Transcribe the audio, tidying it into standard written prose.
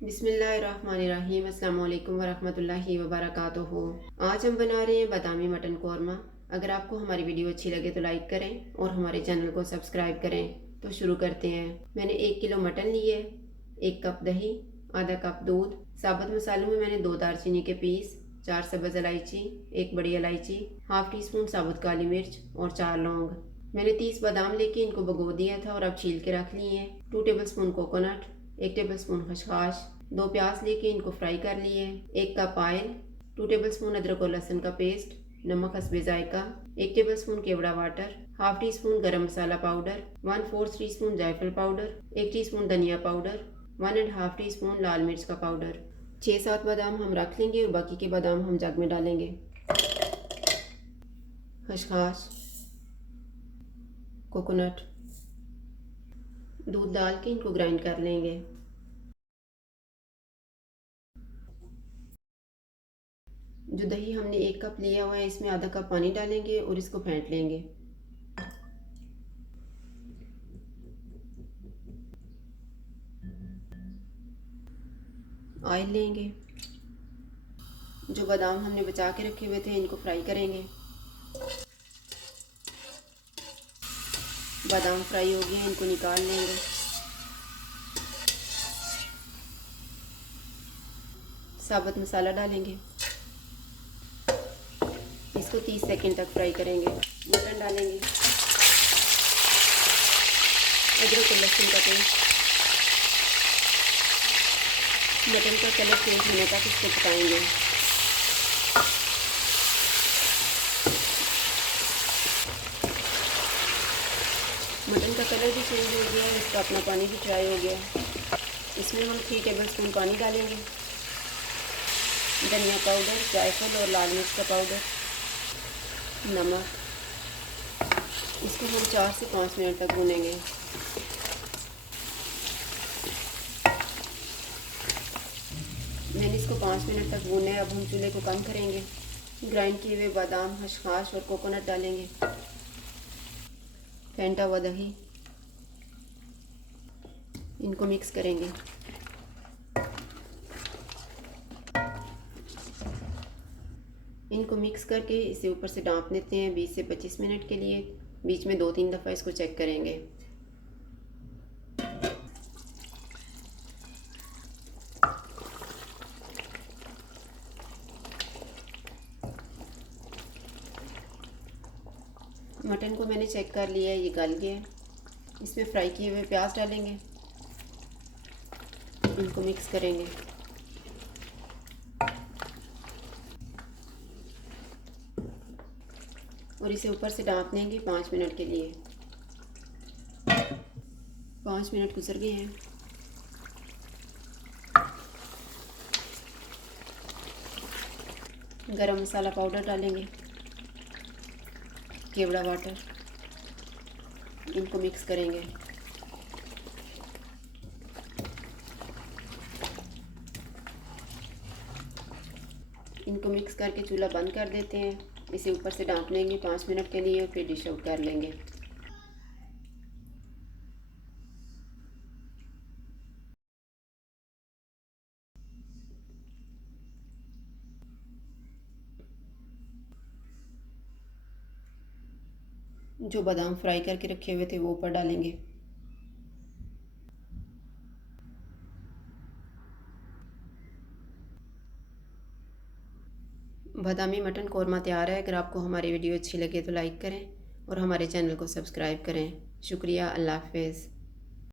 बिस्मिल्लाहिर्रहमानिर्रहीम। अस्सलाम वालेकुम वरहमतुल्लाहि वबरकातुहू। आज हम बना रहे हैं बादामी मटन कौरमा। अगर आपको हमारी वीडियो अच्छी लगे तो लाइक करें और हमारे चैनल को सब्सक्राइब करें। तो शुरू करते हैं। मैंने 1 किलो मटन लिए, 1 कप दही, आधा कप दूध। साबुत मसालों में मैंने 2 दालचीनी के पीस, 4 सब्ज़ इलायची, 1 बड़ी इलायची, हाफ टी स्पून साबुत काली मिर्च और 4 लौंग। मैंने 30 बादाम लेके इनको भिगो दिया था और अब छील के रख लिए हैं। 2 टेबलस्पून कोकोनट, 1 टेबलस्पून खसखस, 2 प्याज लेके इनको फ्राई कर लिए, 1 कप ऑयल, 2 टेबलस्पून अदरक और लहसुन का पेस्ट, नमक हस्बे जायका, 1 टेबलस्पून केवड़ा वाटर, हाफ टी स्पून गरम मसाला पाउडर, 1/4 टी स्पून जायफल पाउडर, 1 टी स्पून धनिया पाउडर, 1.5 टी स्पून लाल मिर्च का पाउडर। 6-7 बादाम हम रख लेंगे और बाकी के बादाम हम जग में डालेंगे। खसखस, कोकोनट, दूध डाल के इनको ग्राइंड कर लेंगे। जो दही हमने 1 कप लिया हुआ है इसमें आधा कप पानी डालेंगे और इसको फेंट लेंगे। ऑयल लेंगे। जो बादाम हमने बचा के रखे हुए थे इनको फ्राई करेंगे। बादाम फ्राई हो गए, इनको निकाल लेंगे। साबुत मसाला डालेंगे, इसको 30 सेकंड तक फ्राई करेंगे। मटन डालेंगे, अदरक और लहसुन का पेस्ट। मटन का कलर चेंज होने तक इसको पकाएंगे। मटन का कलर भी चेंज हो गया है, इसका अपना पानी भी ड्राई हो गया। इसमें हम 3 टेबलस्पून पानी डालेंगे, धनिया पाउडर, जायफल और लाल मिर्च का पाउडर, नमक। इसको हम 4 से 5 मिनट तक भूनेंगे। मैंने इसको 5 मिनट तक भूने। अब हम चूल्हे को कम करेंगे। ग्राइंड किए हुए बादाम, खसखस और कोकोनट डालेंगे, फेंटा हुआ दही, इनको मिक्स करेंगे। इनको मिक्स करके इसे ऊपर से ढाँप देते हैं 20 से 25 मिनट के लिए। बीच में 2-3 दफ़ा इसको चेक करेंगे। मटन को मैंने चेक कर लिया है, ये गल गया है। इसमें फ्राई किए हुए प्याज डालेंगे, इनको मिक्स करेंगे। और इसे ऊपर से ढाँप देंगे 5 मिनट के लिए। 5 मिनट गुजर गए हैं। गरम मसाला पाउडर डालेंगे, केवड़ा वाटर, इनको मिक्स करेंगे। इनको मिक्स करके चूल्हा बंद कर देते हैं। इसे ऊपर से ढाँप लेंगे 5 मिनट के लिए और फिर डिश आउट कर लेंगे। जो बादाम फ्राई करके रखे हुए थे वो ऊपर डालेंगे। बादामी मटन कौरमा तैयार है। अगर आपको हमारी वीडियो अच्छी लगे तो लाइक करें और हमारे चैनल को सब्सक्राइब करें। शुक्रिया। अल्लाह हाफ़िज़।